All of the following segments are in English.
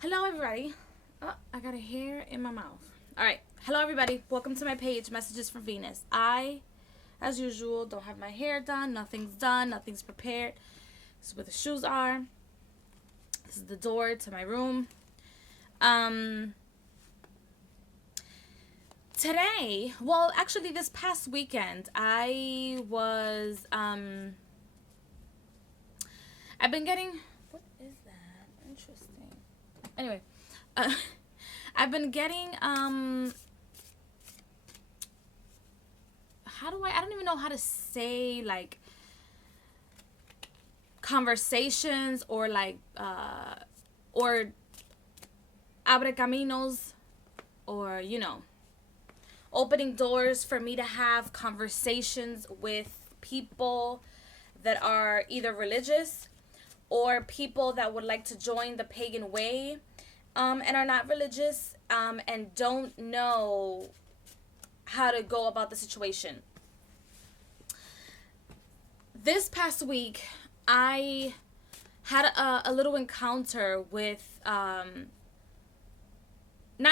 Hello, everybody. Oh, I got a hair in my mouth. All right. Hello, everybody. Welcome to my page, Messages from Venus. I, as usual, don't have my hair done. Nothing's done. Nothing's prepared. This is where the shoes are. This is the door to my room. Today, well, actually, this past weekend, I've been getting, what is that? Interesting. Anyway, I've been getting, I don't even know how to say, like, conversations or, like, or abre caminos, or, opening doors for me to have conversations with people that are either religious or people that would like to join the pagan way, and are not religious, and don't know how to go about the situation. This past week, I had a little encounter with not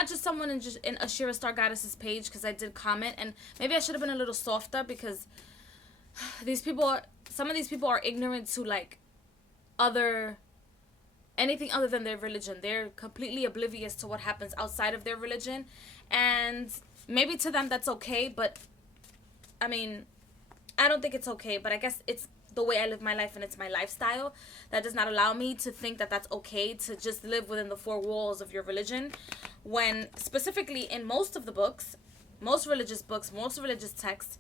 just someone in Ashira Star Goddess's page, because I did comment, and maybe I should have been a little softer, because some of these people are ignorant to, like, anything other than their religion. They're completely oblivious to what happens outside of their religion, and maybe to them that's okay, but I mean, I don't think it's okay, but I guess it's the way I live my life, and it's my lifestyle that does not allow me to think that that's okay to just live within the four walls of your religion, when specifically in most of the books, most religious texts,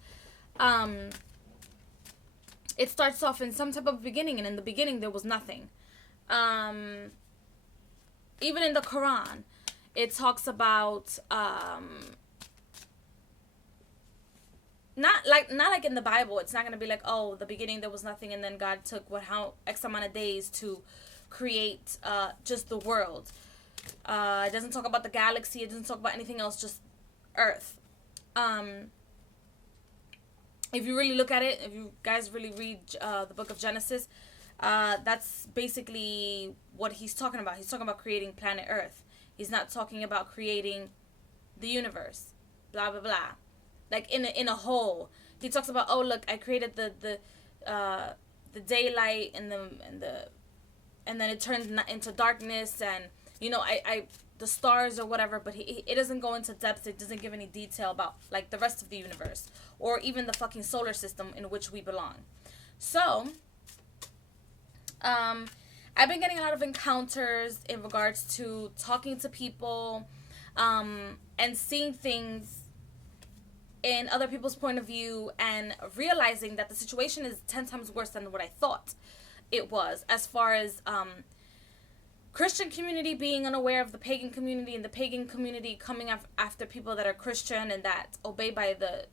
it starts off in some type of beginning, and in the beginning there was nothing. Even in the Quran, it talks about not like in the Bible. It's not going to be like, oh, the beginning there was nothing, and then God took how X amount of days to create just the world. It doesn't talk about the galaxy. It doesn't talk about anything else, just Earth. If you really look at it, if you guys really read the book of Genesis, that's basically what he's talking about. He's talking about creating planet Earth. He's not talking about creating the universe. Blah blah blah. Like in a whole, he talks about, oh look, I created the daylight and then it turned into darkness, and I the stars or whatever, but it doesn't go into depth. It doesn't give any detail about, like, the rest of the universe or even the fucking solar system in which we belong. So I've been getting a lot of encounters in regards to talking to people, and seeing things in other people's point of view, and realizing that the situation is 10 times worse than what I thought it was, as far as Christian community being unaware of the pagan community, and the pagan community coming after people that are Christian and that obey by the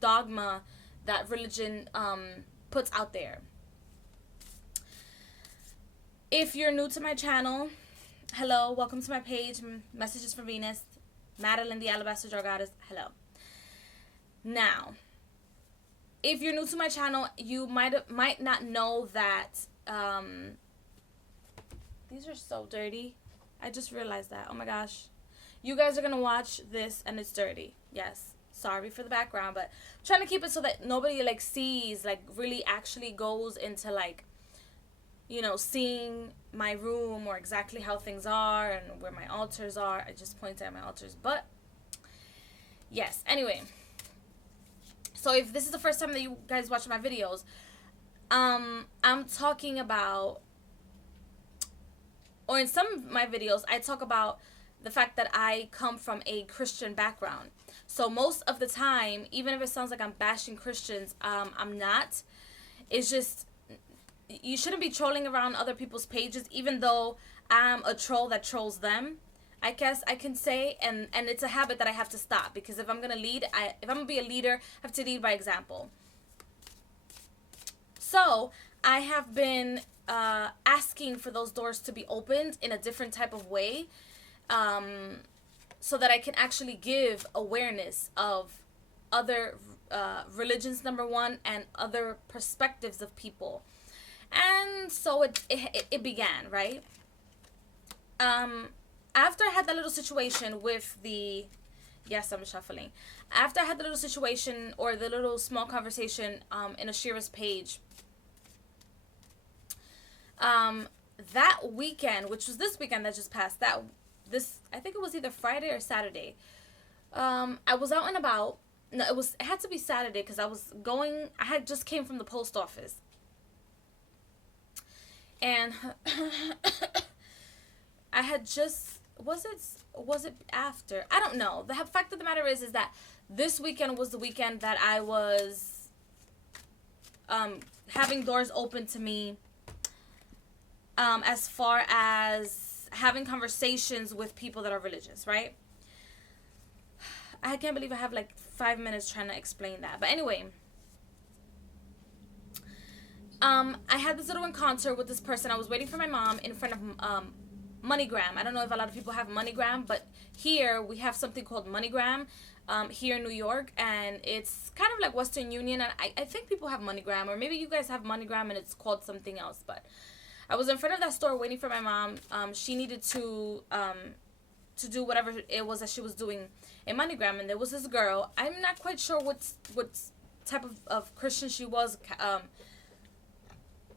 dogma that religion puts out there. If you're new to my channel, hello, welcome to my page, Messages from Venus, Madeline the Alabaster Jar Goddess, hello. Now, if you're new to my channel, you might not know that these are so dirty. I just realized that. Oh my gosh. You guys are going to watch this and it's dirty. Yes. Sorry for the background, but I'm trying to keep it so that nobody, like, sees, like, really actually goes into, like, seeing my room or exactly how things are and where my altars are. I just pointed at my altars, but yes. Anyway, so if this is the first time that you guys watch my videos, I'm talking about, or in some of my videos, I talk about the fact that I come from a Christian background. So most of the time, even if it sounds like I'm bashing Christians, I'm not. It's just, you shouldn't be trolling around other people's pages, even though I'm a troll that trolls them, I guess I can say, and it's a habit that I have to stop, because if I'm gonna be a leader, I have to lead by example. So I have been asking for those doors to be opened in a different type of way, so that I can actually give awareness of other religions, number one, and other perspectives of people. And so it began, right? um, after I had that little situation with the, yes, I'm shuffling. After I had the little situation or the little small conversation in Ashira's page, that weekend, which was this weekend that just passed, I think it was either Friday or Saturday. I was out and about. No, it had to be Saturday because I had just came from the post office. And I had just, was it after? I don't know. The fact of the matter is that this weekend was the weekend that I was having doors open to me, as far as having conversations with people that are religious, right? I can't believe I have like 5 minutes trying to explain that. But anyway, I had this little encounter with this person. I was waiting for my mom in front of MoneyGram. I don't know if a lot of people have MoneyGram, but here we have something called MoneyGram here in New York, and it's kind of like Western Union, and I think people have MoneyGram, or maybe you guys have MoneyGram and it's called something else. But I was in front of that store waiting for my mom. She needed to do whatever it was that she was doing in MoneyGram, and there was this girl. I'm not quite sure what type of Christian she was.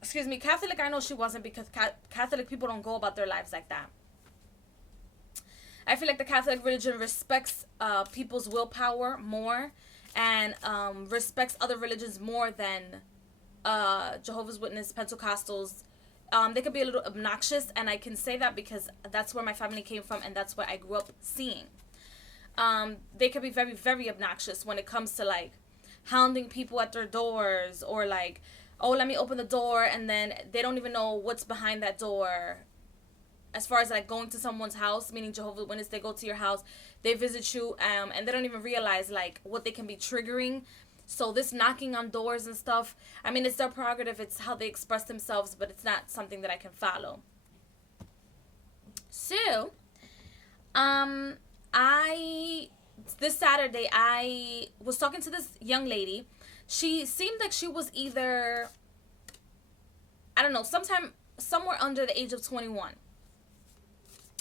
Excuse me, Catholic, I know she wasn't, because Catholic people don't go about their lives like that. I feel like the Catholic religion respects people's willpower more, and respects other religions more than Jehovah's Witness, Pentecostals. They could be a little obnoxious, and I can say that because that's where my family came from, and that's what I grew up seeing. They could be very, very obnoxious when it comes to like hounding people at their doors, or like, oh, let me open the door, and then they don't even know what's behind that door. As far as like going to someone's house, meaning Jehovah's Witness, they go to your house, they visit you, and they don't even realize like what they can be triggering. So this knocking on doors and stuff, I mean, it's their prerogative, it's how they express themselves, but it's not something that I can follow. So, this Saturday, I was talking to this young lady. She seemed like she was either, I don't know, somewhere under the age of 21.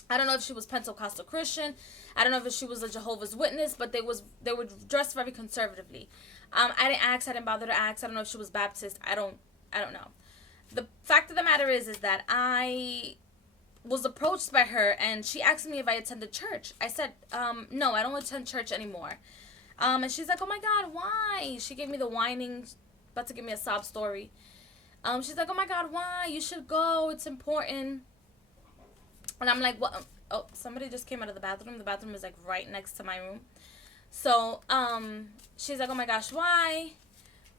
I don't know if she was Pentecostal Christian. I don't know if she was a Jehovah's Witness, but they were dressed very conservatively. I didn't ask. I didn't bother to ask. I don't know if she was Baptist. I don't know. The fact of the matter is that I was approached by her, and she asked me if I attended church. I said, no, I don't attend church anymore. And she's like, oh my God, why? She gave me the whining, about to give me a sob story. She's like, oh my God, why? You should go. It's important. And I'm like, what? Oh, somebody just came out of the bathroom. The bathroom is like right next to my room. So, she's like, oh my gosh, why?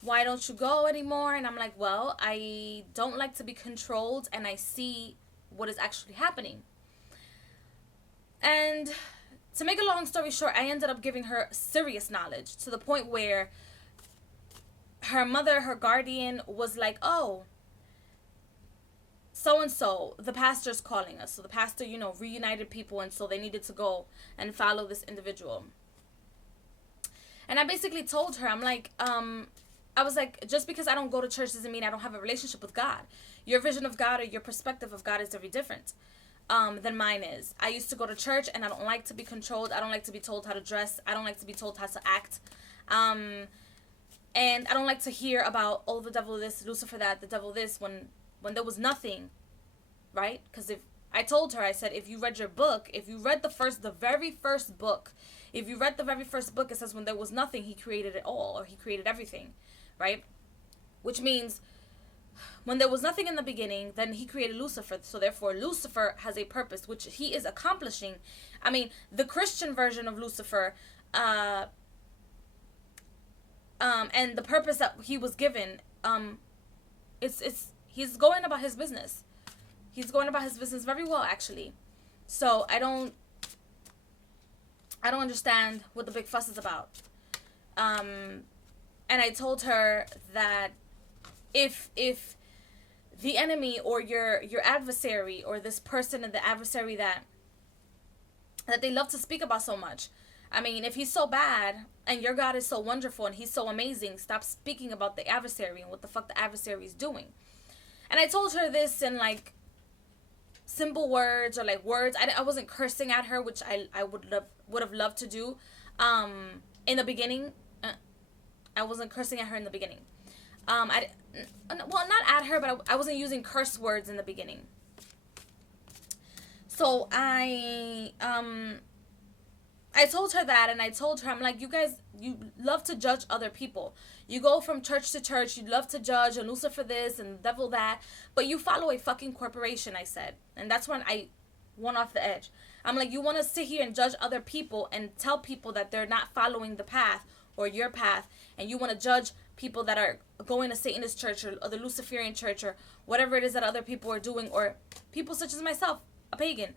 Why don't you go anymore? And I'm like, well, I don't like to be controlled, and I see what is actually happening. And to make a long story short, I ended up giving her serious knowledge to the point where her mother, her guardian, was like, oh, so-and-so, the pastor's calling us. So the pastor, reunited people, and so they needed to go and follow this individual. And I basically told her, I'm like, I was like, just because I don't go to church doesn't mean I don't have a relationship with God. Your vision of God or your perspective of God is very different than mine is. I used to go to church, and I don't like to be controlled. I don't like to be told how to dress. I don't like to be told how to act. And I don't like to hear about, oh, the devil this, Lucifer that, the devil this, when there was nothing, right? Because I told her, I said, if you read your book, if you read the very first book, it says when there was nothing, he created it all, or he created everything, right? Which means when there was nothing in the beginning, then he created Lucifer. So therefore, Lucifer has a purpose, which he is accomplishing. I mean, the Christian version of Lucifer, and the purpose that he was given, he's going about his business. He's going about his business very well, actually. So I don't understand what the big fuss is about. And I told her that if the enemy or your adversary, or this person and the adversary that they love to speak about so much, I mean, if he's so bad and your God is so wonderful and he's so amazing, stop speaking about the adversary and what the fuck the adversary is doing. And I told her this in like symbol words or like words. I wasn't cursing at her, which I would have loved to do in the beginning. I wasn't cursing at her in the beginning. Well, not at her, but I wasn't using curse words in the beginning. So I told her that, and I told her, I'm like, you guys, you love to judge other people. You go from church to church, you love to judge, and Lucifer this and the devil that, but you follow a fucking corporation, I said. And that's when I went off the edge. I'm like, you want to sit here and judge other people and tell people that they're not following the path or your path, and you want to judge people that are going to Satanist church or the Luciferian church or whatever it is that other people are doing, or people such as myself, a pagan.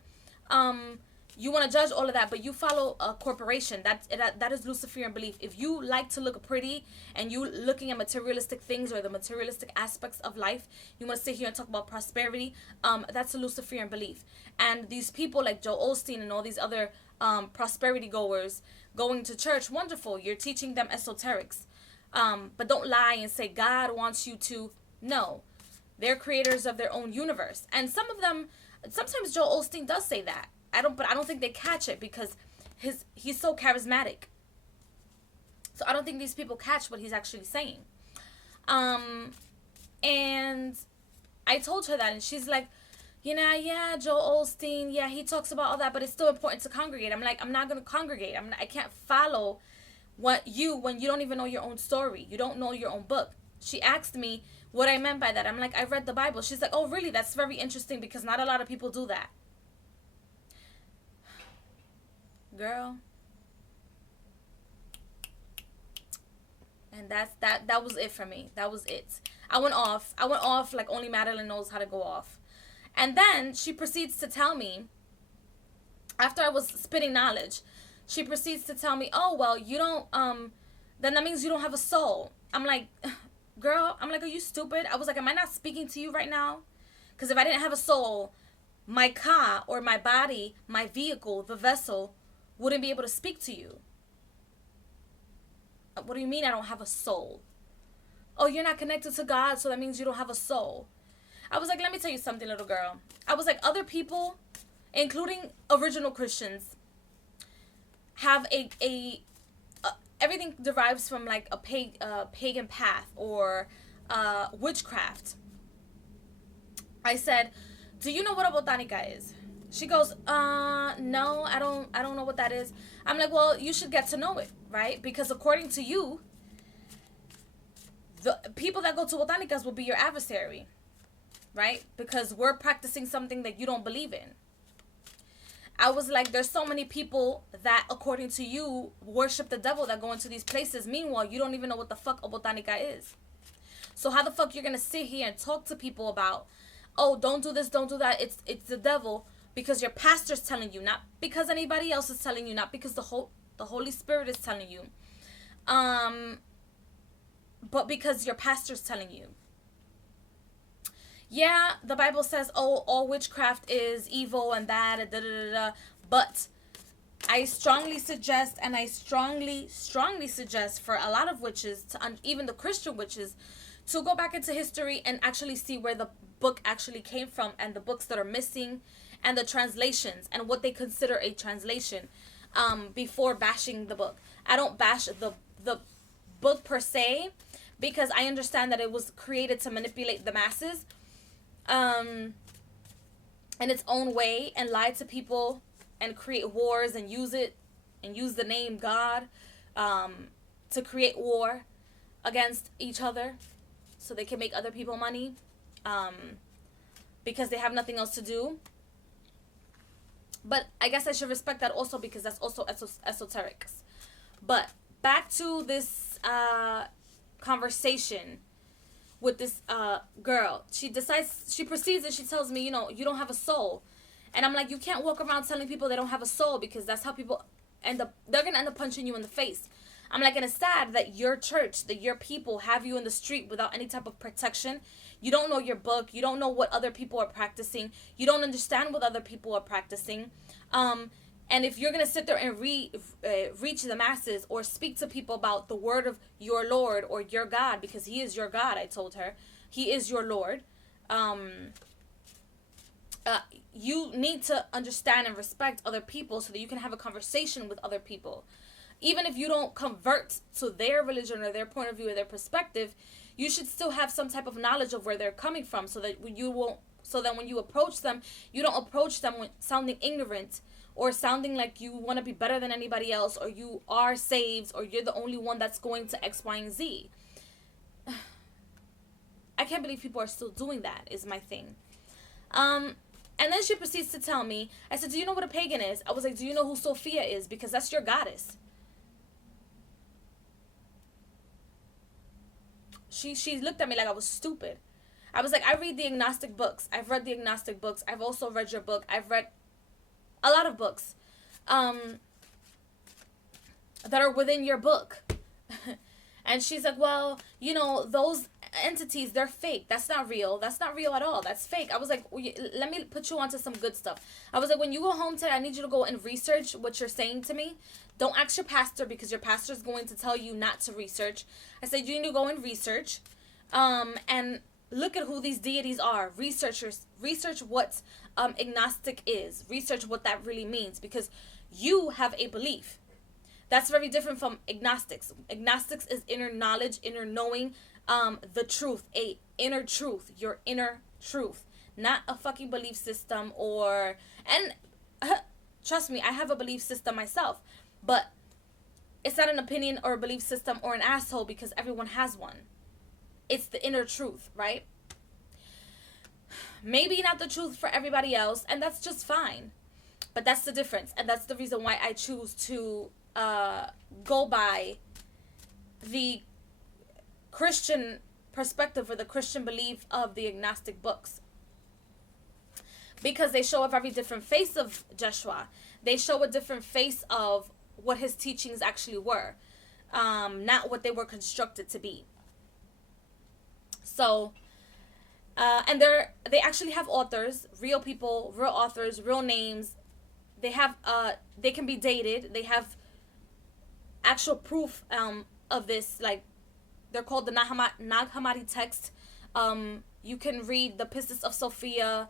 You want to judge all of that, but you follow a corporation. That is Luciferian belief. If you like to look pretty and you looking at materialistic things or the materialistic aspects of life, you want to sit here and talk about prosperity, that's a Luciferian belief. And these people like Joel Osteen and all these other prosperity goers going to church, wonderful. You're teaching them esoterics. But don't lie and say God wants you to. No. They're creators of their own universe. And some of them, sometimes Joel Osteen does say that. But I don't think they catch it because he's so charismatic. So I don't think these people catch what he's actually saying. And I told her that, and she's like, yeah, Joel Osteen, yeah, he talks about all that, but it's still important to congregate. I'm like, I'm not going to congregate. I can't follow when you don't even know your own story. You don't know your own book. She asked me what I meant by that. I'm like, I read the Bible. She's like, oh, really? That's very interesting because not a lot of people do that. Girl. And that was it for me. That was it. I went off like only Madeline knows how to go off. And then she proceeds to tell me, after I was spitting knowledge, she proceeds to tell me, oh, well, you don't, then that means you don't have a soul. I'm like, girl, are you stupid? I was like, am I not speaking to you right now? Because if I didn't have a soul, my car or my body, my vehicle, the vessel, wouldn't be able to speak to you. What do you mean I don't have a soul? Oh, you're not connected to God, so that means you don't have a soul. I was like, let me tell you something, little girl. I was like, other people, including original Christians, have everything derives from like a pagan path or witchcraft. I said, do you know what a botanica is? She goes, no, I don't know what that is. I'm like, well, you should get to know it, right? Because according to you, the people that go to botanicas will be your adversary, right? Because we're practicing something that you don't believe in. I was like, there's so many people that, according to you, worship the devil that go into these places. Meanwhile, you don't even know what the fuck a botanica is. So how the fuck you're going to sit here and talk to people about, oh, don't do this, don't do that, it's the devil, because your pastor's telling you, not because anybody else is telling you, not because the Holy Spirit is telling you, but because your pastor's telling you. Yeah, the Bible says, oh, all witchcraft is evil and that, but I strongly suggest, and I strongly suggest for a lot of witches, even the Christian witches, to go back into history and actually see where the book actually came from and the books that are missing and the translations and what they consider a translation before bashing the book. I don't bash the book per se because I understand that it was created to manipulate the masses in its own way and lie to people and create wars and use the name God to create war against each other so they can make other people money because they have nothing else to do. But I guess I should respect that also because that's also esoterics. But back to this conversation with this girl. She proceeds and she tells me, you don't have a soul. And I'm like, you can't walk around telling people they don't have a soul because that's how people they're going to end up punching you in the face. I'm like, and it's sad that your church, that your people have you in the street without any type of protection. You don't know your book. You don't know what other people are practicing. You don't understand what other people are practicing. And if you're going to sit there and reach the masses or speak to people about the word of your Lord or your God, because he is your God, I told her. He is your Lord. you need to understand and respect other people so that you can have a conversation with other people. Even if you don't convert to their religion or their point of view or their perspective, you should still have some type of knowledge of where they're coming from, so that when you approach them, you don't approach them with sounding ignorant or sounding like you want to be better than anybody else, or you are saved, or you're the only one that's going to X, Y, and Z. I can't believe people are still doing that, is my thing. And then she proceeds to tell me, I said, do you know what a pagan is? I was like, do you know who Sophia is? Because that's your goddess. She looked at me like I was stupid. I was like, I read the agnostic books. I've read the agnostic books. I've also read your book. I've read a lot of books that are within your book. And she's like, well, you know, those entities, they're fake. That's not real. That's not real at all. That's fake. I was like, let me put you onto some good stuff. I was like, when you go home today, I need you to go and research what you're saying to me. Don't ask your pastor, because your pastor is going to tell you not to research. I said, you need to go and research and look at who these deities are. Research what agnostic is. Research what that really means, because you have a belief. That's very different from agnostics. Agnostics is inner knowledge, inner knowing, the truth, a inner truth, your inner truth, not a fucking belief system trust me, I have a belief system myself, but it's not an opinion or a belief system or an asshole, because everyone has one. It's the inner truth, right? Maybe not the truth for everybody else, and that's just fine. But that's the difference, and that's the reason why I choose to go by the Christian perspective or the Christian belief of the agnostic books, because they show a very different face of Joshua. They show a different face of what his teachings actually were, not what they were constructed to be. So and they actually have authors, real people, real authors, real names. They have they can be dated. They have actual proof of this, like they're called the Nag Hammadi text. You can read the Pistis of Sophia.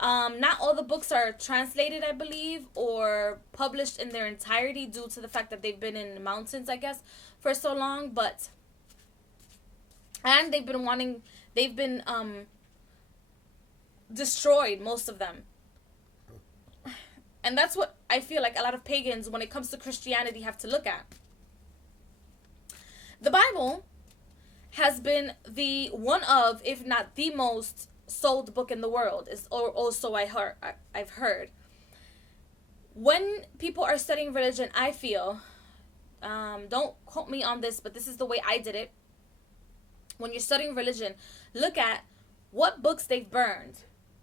Not all the books are translated, I believe, or published in their entirety due to the fact that they've been in the mountains, I guess, for so long. And they've been destroyed, most of them. And that's what I feel like a lot of pagans, when it comes to Christianity, have to look at. The Bible has been the one of, if not the most sold book in the world, or also I've heard. When people are studying religion, I feel, don't quote me on this, but this is the way I did it. When you're studying religion, look at what books they've burned,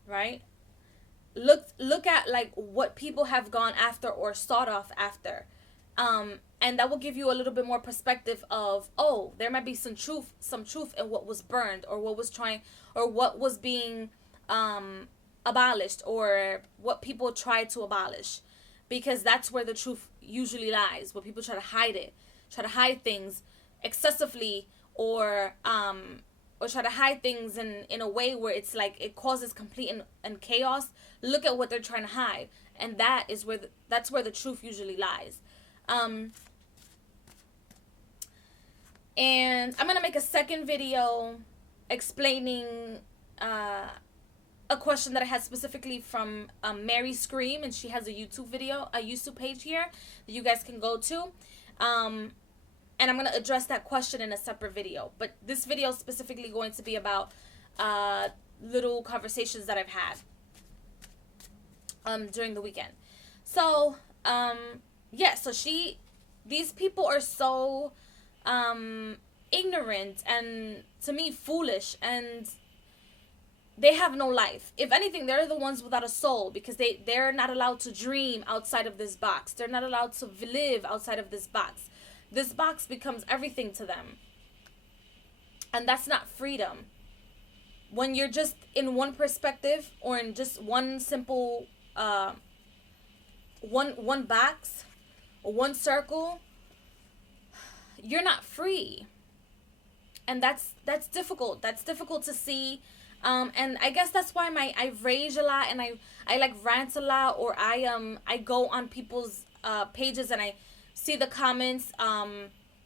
right? Look at like what people have gone after or sought off after. And that will give you a little bit more perspective of, oh, there might be some truth in what was burned, or what was being abolished, or what people tried to abolish, because that's where the truth usually lies. Where people try to hide things excessively, or try to hide things in a way where it's like it causes complete and chaos. Look at what they're trying to hide, and that's where the truth usually lies. And I'm gonna make a second video explaining a question that I had specifically from Mary Scream, and she has a YouTube page here that you guys can go to. And I'm gonna address that question in a separate video. But this video is specifically going to be about little conversations that I've had during the weekend. So so these people are so ignorant and, to me, foolish, and they have no life. If anything, they're the ones without a soul, because they're not allowed to dream outside of this box. They're not allowed to live outside of this box. This box becomes everything to them, and that's not freedom. When you're just in one perspective, or in just one simple one box or one circle, you're not free. And that's difficult. That's difficult to see And I guess that's why I rage a lot, and I like rant a lot, or I go on people's pages and I see the comments,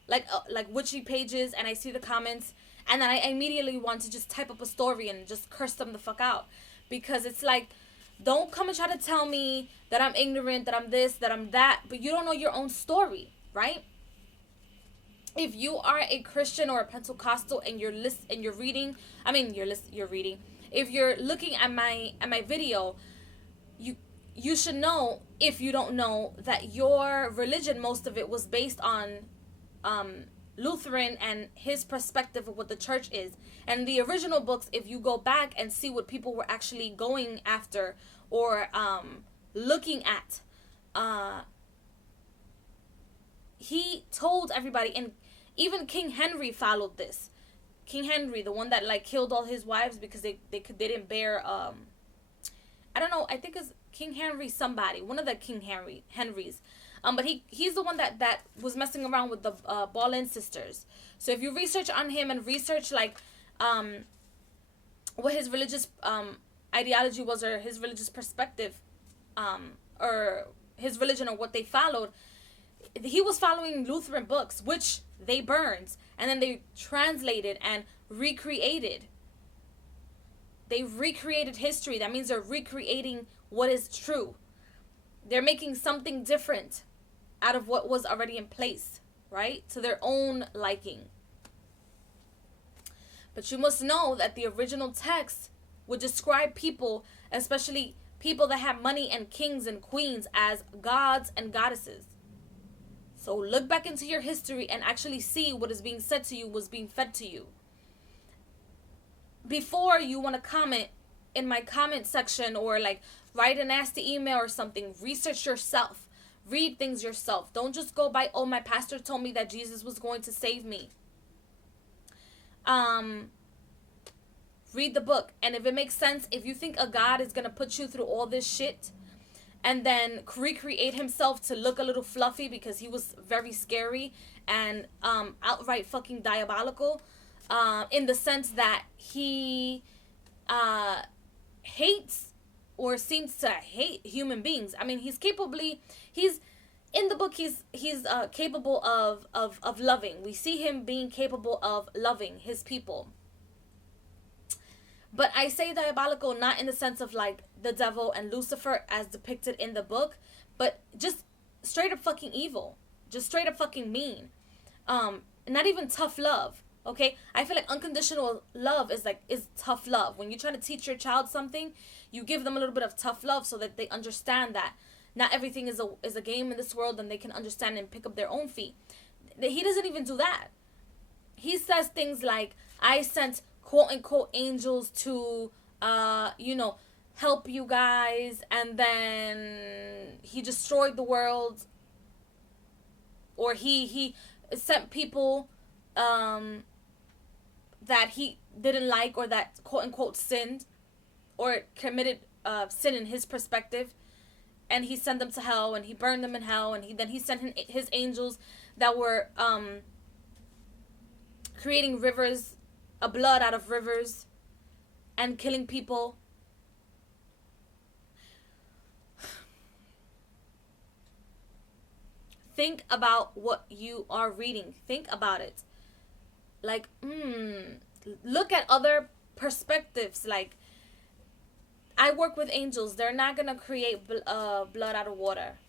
like witchy pages, and I see the comments, and then I immediately want to just type up a story and just curse them the fuck out, because it's like, don't come and try to tell me that I'm ignorant, that I'm this, that I'm that, but you don't know your own story, right? If you are a Christian or a Pentecostal and you're reading, if you're looking at my video, you should know, if you don't know, that your religion, most of it was based on Lutheran and his perspective of what the church is. And the original books, if you go back and see what people were actually going after or looking at, he told everybody, and even King Henry followed this. King Henry, the one that like killed all his wives because they didn't bear I don't know, I think it's King Henry somebody, one of the Henrys. But he's the one that was messing around with the Boleyn sisters. So if you research on him and research like what his religious ideology was, or his religious perspective, or his religion, or what they followed, he was following Lutheran books, which they burned, and then they translated and recreated. They recreated history. That means they're recreating what is true. They're making something different out of what was already in place, right? To their own liking. But you must know that the original text would describe people, especially people that have money and kings and queens, as gods and goddesses. So look back into your history and actually see what is being said to you was being fed to you. Before you want to comment in my comment section or like write a nasty email or something, research yourself. Read things yourself. Don't just go by, oh, my pastor told me that Jesus was going to save me. Read the book. And if it makes sense, if you think a God is going to put you through all this shit and then recreate himself to look a little fluffy because he was very scary and outright fucking diabolical, in the sense that he hates or seems to hate human beings. I mean, he's in the book, he's capable of loving. We see him being capable of loving his people. But I say diabolical not in the sense of like the devil and Lucifer as depicted in the book, but just straight up fucking evil. Just straight up fucking mean. Not even tough love. Okay? I feel like unconditional love is tough love. When you're trying to teach your child something, you give them a little bit of tough love so that they understand that not everything is a game in this world, and they can understand and pick up their own feet. He doesn't even do that. He says things like, I sent quote unquote angels to help you guys, and then he destroyed the world, or he sent people that he didn't like, or that quote unquote sinned or committed sin in his perspective, and he sent them to hell, and he burned them in hell, and he sent his angels that were creating rivers, blood out of rivers, and killing people. Think about what you are reading. Think about it. Like, look at other perspectives. Like, I work with angels. They're not going to create blood out of water.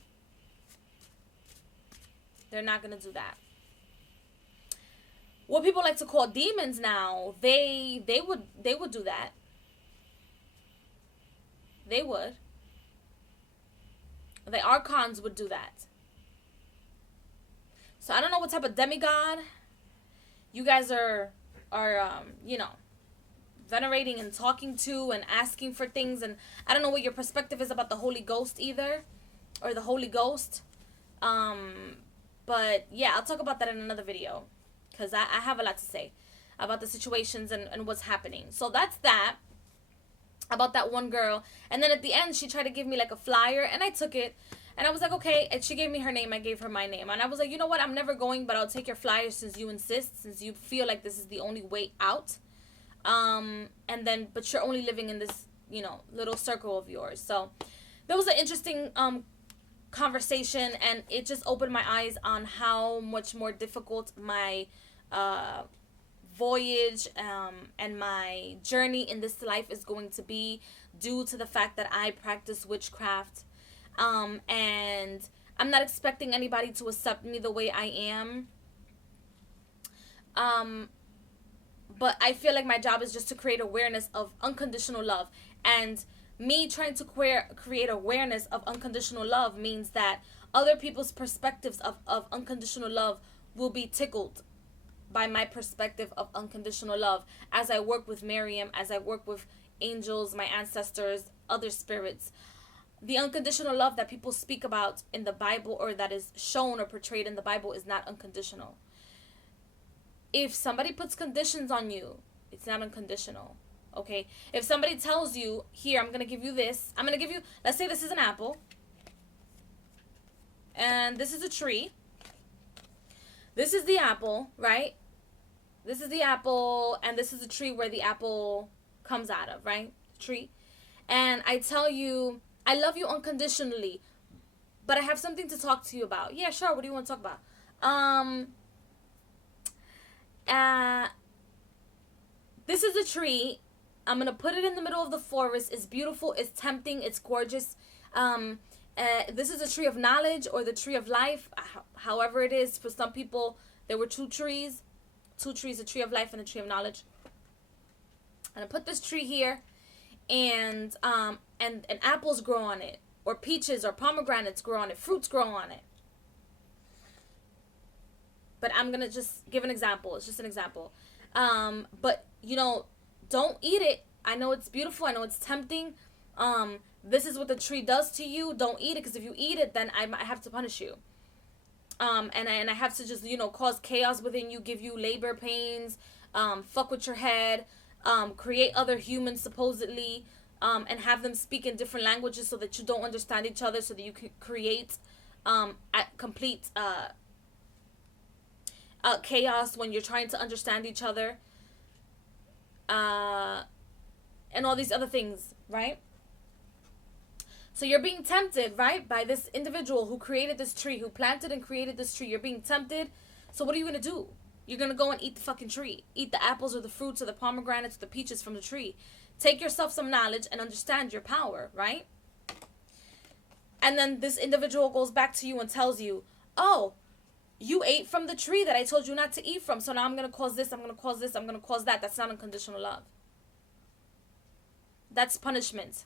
They're not going to do that. What people like to call demons now, they would do that. They would. The archons would do that. So I don't know what type of demigod you guys are venerating and talking to and asking for things, and I don't know what your perspective is about the Holy Ghost either, or the Holy Ghost. But yeah, I'll talk about that in another video, because I have a lot to say about the situations and what's happening. So that's that, about that one girl. And then at the end, she tried to give me like a flyer, and I took it. And I was like, okay. And she gave me her name. I gave her my name. And I was like, you know what? I'm never going, but I'll take your flyer since you insist, since you feel like this is the only way out. And then, but you're only living in this, little circle of yours. So that was an interesting conversation, and it just opened my eyes on how much more difficult my voyage and my journey in this life is going to be, due to the fact that I practice witchcraft, and I'm not expecting anybody to accept me the way I am, but I feel like my job is just to create awareness of unconditional love. And me trying to create awareness of unconditional love means that other people's perspectives of unconditional love will be tickled by my perspective of unconditional love, as I work with Miriam, as I work with angels, my ancestors, other spirits. The unconditional love that people speak about in the Bible, or that is shown or portrayed in the Bible, is not unconditional. If somebody puts conditions on you, it's not unconditional. Okay? If somebody tells you, here, I'm going to give you this. I'm going to give you, let's say this is an apple. And this is a tree. This is the apple, right? This is the apple, and this is the tree where the apple comes out of, right? Tree. And I tell you, I love you unconditionally, but I have something to talk to you about. Yeah, sure. What do you want to talk about? This is a tree. I'm going to put it in the middle of the forest. It's beautiful. It's tempting. It's gorgeous. This is a tree of knowledge, or the tree of life. However it is, for some people, there were two trees. A tree of life and a tree of knowledge. And I put this tree here, and apples grow on it, or peaches or pomegranates grow on it, fruits grow on it. But I'm going to just give an example. It's just an example. But, don't eat it. I know it's beautiful. I know it's tempting. This is what the tree does to you. Don't eat it, because if you eat it, then I might have to punish you. And I have to just, cause chaos within you, give you labor pains, fuck with your head, create other humans supposedly, and have them speak in different languages so that you don't understand each other, so that you can create complete chaos when you're trying to understand each other, and all these other things, right? So you're being tempted, right, by this individual who created this tree, who planted and created this tree. You're being tempted. So what are you going to do? You're going to go and eat the fucking tree. Eat the apples or the fruits or the pomegranates or the peaches from the tree. Take yourself some knowledge and understand your power, right? And then this individual goes back to you and tells you, oh, you ate from the tree that I told you not to eat from. So now I'm going to cause this, I'm going to cause this, I'm going to cause that. That's not unconditional love. That's punishment.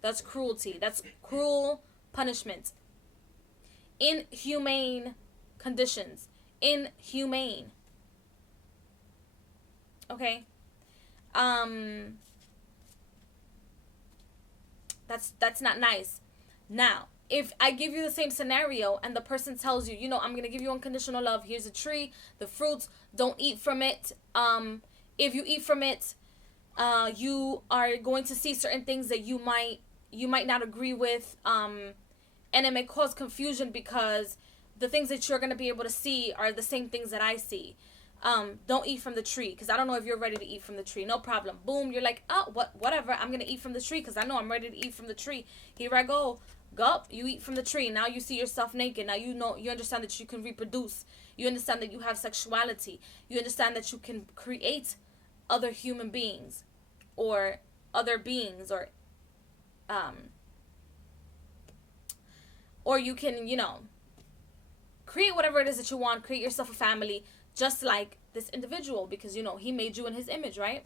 That's cruelty. That's cruel punishment. Inhumane conditions. Inhumane. Okay? That's not nice. Now, if I give you the same scenario and the person tells you, I'm going to give you unconditional love. Here's a tree, the fruits, don't eat from it. If you eat from it, you are going to see certain things that you might not agree with, and it may cause confusion, because the things that you're going to be able to see are the same things that I see. Don't eat from the tree, because I don't know if you're ready to eat from the tree. No problem. Boom, you're like, oh, whatever, I'm going to eat from the tree, because I know I'm ready to eat from the tree. Here I go. Gulp, you eat from the tree. Now you see yourself naked. Now you understand that you can reproduce. You understand that you have sexuality. You understand that you can create other human beings, or other beings, or you can, create whatever it is that you want. Create yourself a family, just like this individual, because, he made you in his image, right?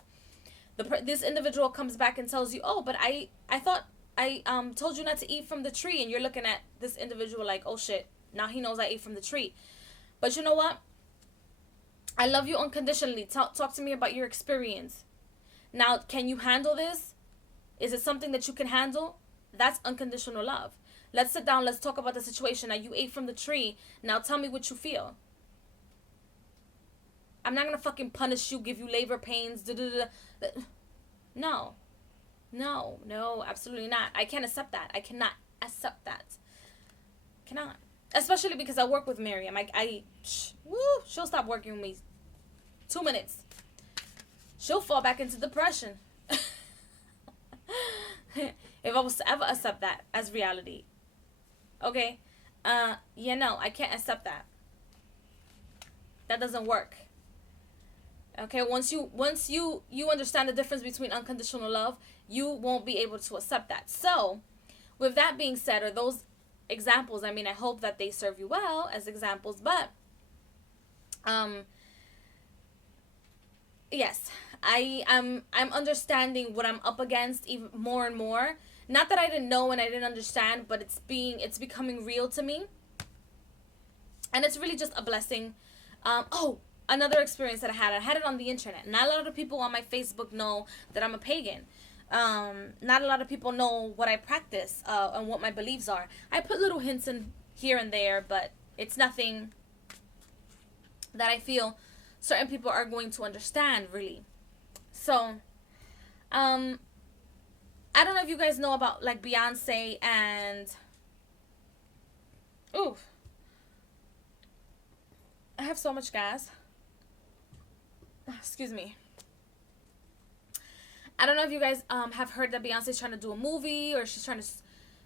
This individual comes back and tells you, oh, but I thought I told you not to eat from the tree. And you're looking at this individual like, oh shit, now he knows I ate from the tree. But you know what? I love you unconditionally. Talk to me about your experience. Now, can you handle this? Is it something that you can handle? That's unconditional love. Let's sit down. Let's talk about the situation. Now, you ate from the tree. Now, tell me what you feel. I'm not going to fucking punish you, give you labor pains. No. No, absolutely not. I can't accept that. I cannot accept that. Cannot. Especially because I work with Miriam. She'll stop working with me 2 minutes. she'll fall back into depression. If I was to ever accept that as reality. Okay? Yeah, no, I can't accept that. That doesn't work. Okay, once you understand the difference between unconditional love, you won't be able to accept that. So, with that being said, or those examples, I mean, I hope that they serve you well as examples, but yes, I'm understanding what I'm up against even more and more. Not that I didn't know and I didn't understand, but it's becoming real to me. And it's really just a blessing. Another experience that I had it on the internet. Not a lot of people on my Facebook know that I'm a pagan. Not a lot of people know what I practice and what my beliefs are. I put little hints in here and there, but it's nothing that I feel certain people are going to understand, really. So, I don't know if you guys know about, like, Beyonce and... Ooh. I have so much gas. Excuse me. I don't know if you guys have heard that Beyonce's trying to do a movie, or she's trying to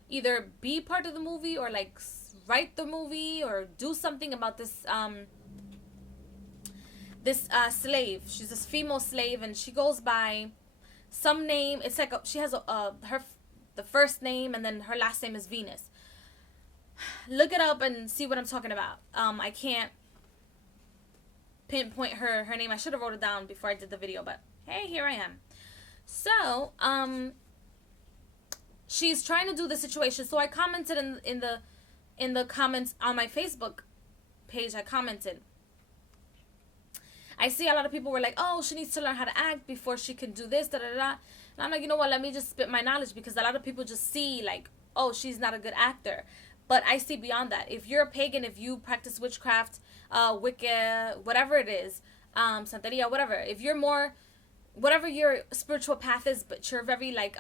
either be part of the movie or like write the movie or do something about this slave. She's this female slave, and she goes by some name. It's like she has the first name, and then her last name is Venus. Look it up and see what I'm talking about. I can't pinpoint her name. I should have wrote it down before I did the video, but hey, here I am. So, she's trying to do the situation. So I commented in the comments on my Facebook page. I commented. I see a lot of people were like, "Oh, she needs to learn how to act before she can do this, da da da." And I'm like, you know what? Let me just spit my knowledge, because a lot of people just see like, "Oh, she's not a good actor." But I see beyond that. If you're a pagan, if you practice witchcraft, Wicca, whatever it is, Santeria, whatever. If you're more, whatever your spiritual path is, but you're very like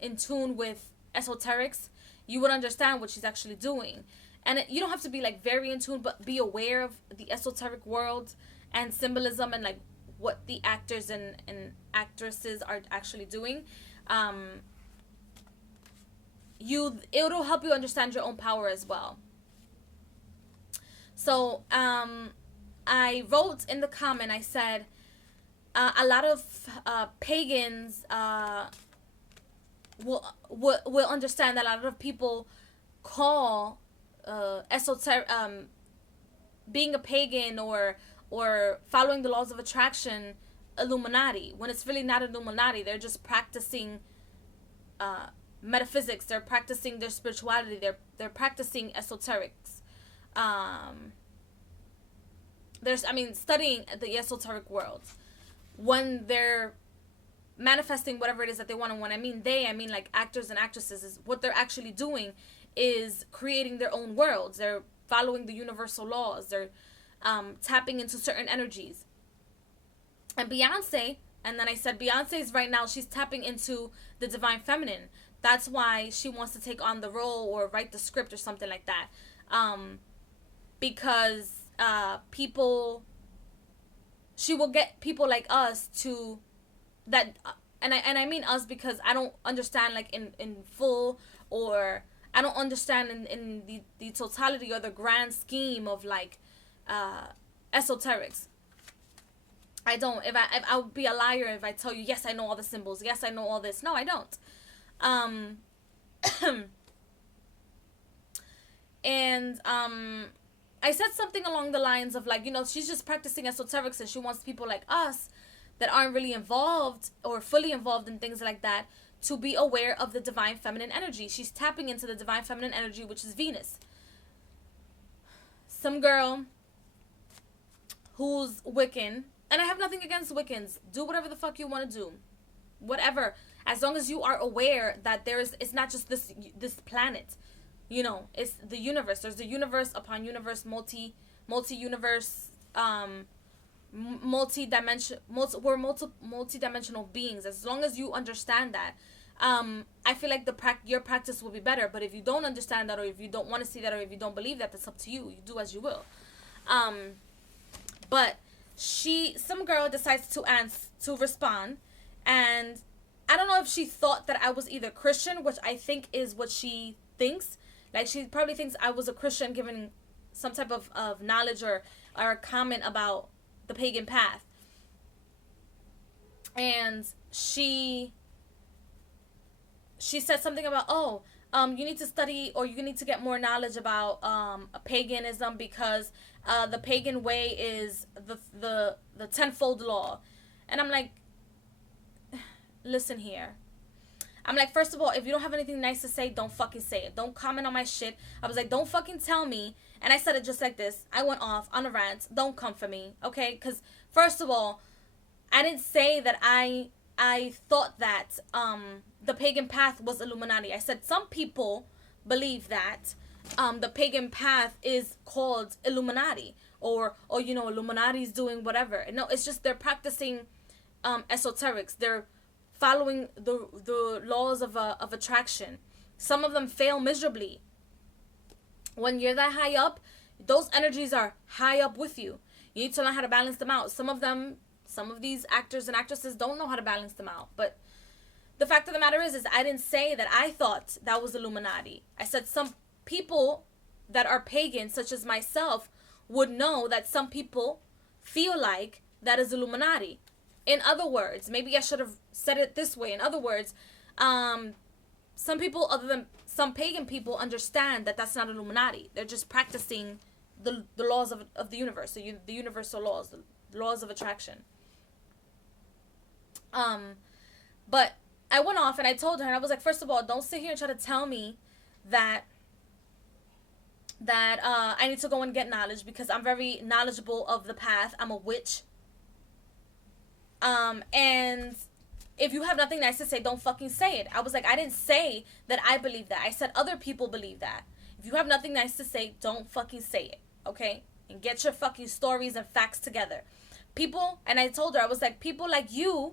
in tune with esoterics, you would understand what she's actually doing. And you don't have to be like very in tune, but be aware of the esoteric world and symbolism and like what the actors and actresses are actually doing. It'll help you understand your own power as well. So I wrote in the comment, I said, a lot of pagans will understand that a lot of people call esoteric being a pagan or following the laws of attraction Illuminati, when it's really not Illuminati. They're just practicing metaphysics. They're practicing their spirituality. They're practicing esoterics. Studying the esoteric world. When they're manifesting whatever it is that they want, and when I mean like actors and actresses, is what they're actually doing is creating their own worlds. They're following the universal laws. They're tapping into certain energies. And Beyonce, and then I said Beyonce's right now, she's tapping into the divine feminine. That's why she wants to take on the role or write the script or something like that. Because she will get people like us to that, and I mean us because I don't understand like in full, or I don't understand in the totality or the grand scheme of like esoterics. I don't. If I would be a liar if I tell you, yes, I know all the symbols, yes, I know all this. No, I don't. And I said something along the lines of like, she's just practicing esoterics, and she wants people like us that aren't really involved or fully involved in things like that to be aware of the divine feminine energy. She's tapping into the divine feminine energy, which is Venus. Some girl who's Wiccan, and I have nothing against Wiccans. Do whatever the fuck you want to do. Whatever. As long as you are aware that it's not just this planet. It's the universe. There's the universe upon universe, multi-universe, we're multi-dimensional beings. As long as you understand that, I feel like your practice will be better. But if you don't understand that, or if you don't want to see that, or if you don't believe that, that's up to you. You do as you will. But some girl decides to respond, and I don't know if she thought that I was either Christian, which I think is what she thinks. Like, she probably thinks I was a Christian, giving some type of knowledge or a comment about the pagan path. And she said something about, you need to study, or you need to get more knowledge about paganism, because the pagan way is the tenfold law. And I'm like, listen here. I'm like, first of all, if you don't have anything nice to say, don't fucking say it. Don't comment on my shit. I was like, don't fucking tell me. And I said it just like this. I went off on a rant. Don't come for me, okay? Because first of all, I didn't say that I thought that the pagan path was Illuminati. I said some people believe that the pagan path is called Illuminati, or Illuminati's doing whatever. No, it's just they're practicing esoterics. They're following the laws of attraction. Some of them fail miserably. When you're that high up, those energies are high up with you. You need to learn how to balance them out. Some of these actors and actresses don't know how to balance them out. But the fact of the matter is I didn't say that I thought that was Illuminati. I said some people that are pagans, such as myself, would know that some people feel like that is Illuminati. In other words, maybe I should have said it this way. In other words, some people other than some pagan people understand that that's not Illuminati. They're just practicing the laws of the universe, the universal laws, the laws of attraction. But I went off and I told her, and I was like, first of all, don't sit here and try to tell me that I need to go and get knowledge, because I'm very knowledgeable of the path. I'm a witch. And if you have nothing nice to say, don't fucking say it. I was like, I didn't say that I believe that. I said other people believe that. If you have nothing nice to say, don't fucking say it, okay? And get your fucking stories and facts together. People, and I told her, I was like, people like you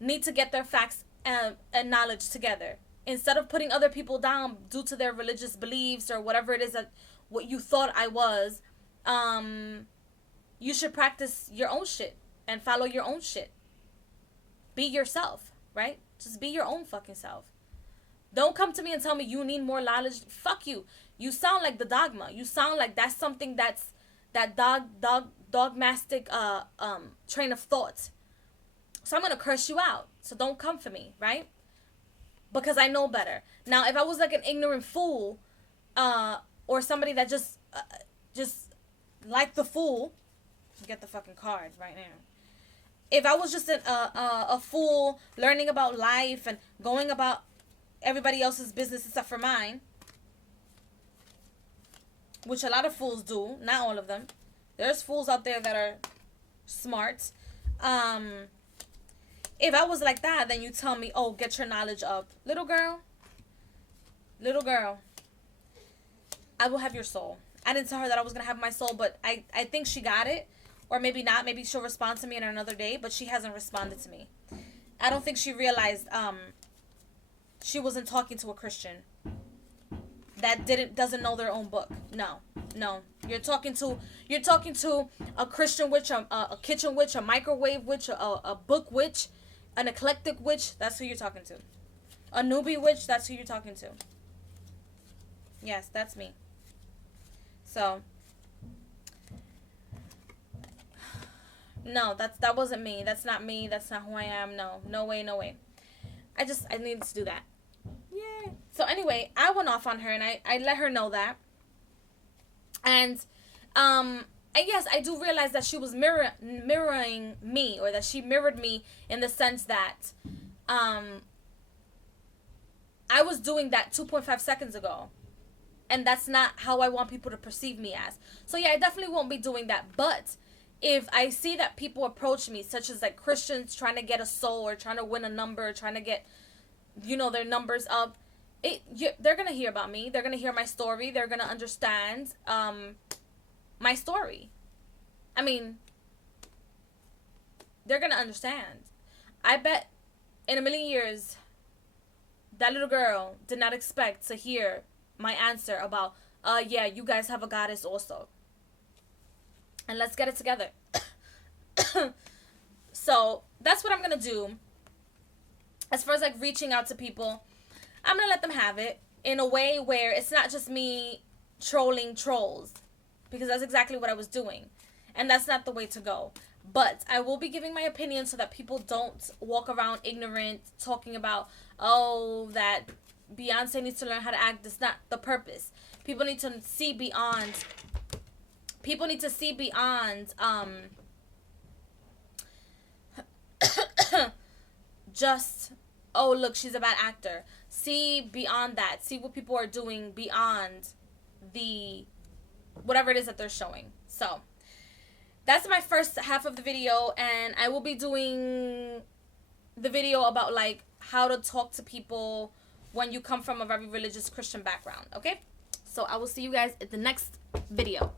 need to get their facts and knowledge together. Instead of putting other people down due to their religious beliefs or whatever it is that what you thought I was, you should practice your own shit and follow your own shit. Be yourself, right? Just be your own fucking self. Don't come to me and tell me you need more knowledge. Fuck you. You sound like the dogma. You sound like that's something that's that dogmatic train of thought. So I'm going to curse you out. So don't come for me, right? Because I know better. Now, if I was like an ignorant fool, or somebody that just like the fool, get the fucking card right now. If I was just a fool learning about life and going about everybody else's business except for mine, which a lot of fools do, not all of them. There's fools out there that are smart. If I was like that, then you tell me, oh, get your knowledge up. Little girl, I will have your soul. I didn't tell her that I was going to have my soul, but I think she got it. Or maybe not. Maybe she'll respond to me in another day, but she hasn't responded to me. I don't think she realized she wasn't talking to a Christian that doesn't know their own book. No. You're talking to a Christian witch, a kitchen witch, a microwave witch, a book witch, an eclectic witch. That's who you're talking to. A newbie witch. That's who you're talking to. Yes, that's me. So, no, that wasn't me. That's not me. That's not who I am. No way. I needed to do that. Yeah. So anyway, I went off on her and I let her know that. And yes, I do realize that she was mirroring me, or that she mirrored me in the sense that I was doing that 2.5 seconds ago. And that's not how I want people to perceive me as. So yeah, I definitely won't be doing that. But if I see that people approach me, such as like Christians trying to get a soul, or trying to win a number, trying to get, their numbers up, they're going to hear about me. They're going to hear my story. They're going to understand my story. I mean, they're going to understand. I bet in a million years, that little girl did not expect to hear my answer about, yeah, you guys have a goddess also. And let's get it together. So that's what I'm gonna do. As far as like reaching out to people, I'm gonna let them have it in a way where it's not just me trolling trolls, because that's exactly what I was doing, and that's not the way to go. But I will be giving my opinion so that people don't walk around ignorant, talking about, oh, that Beyonce needs to learn how to act. That's not the purpose. People need to see beyond. People need to see beyond just, oh, look, she's a bad actor. See beyond that. See what people are doing beyond the whatever it is that they're showing. So that's my first half of the video, and I will be doing the video about like how to talk to people when you come from a very religious Christian background. Okay, so I will see you guys at the next video.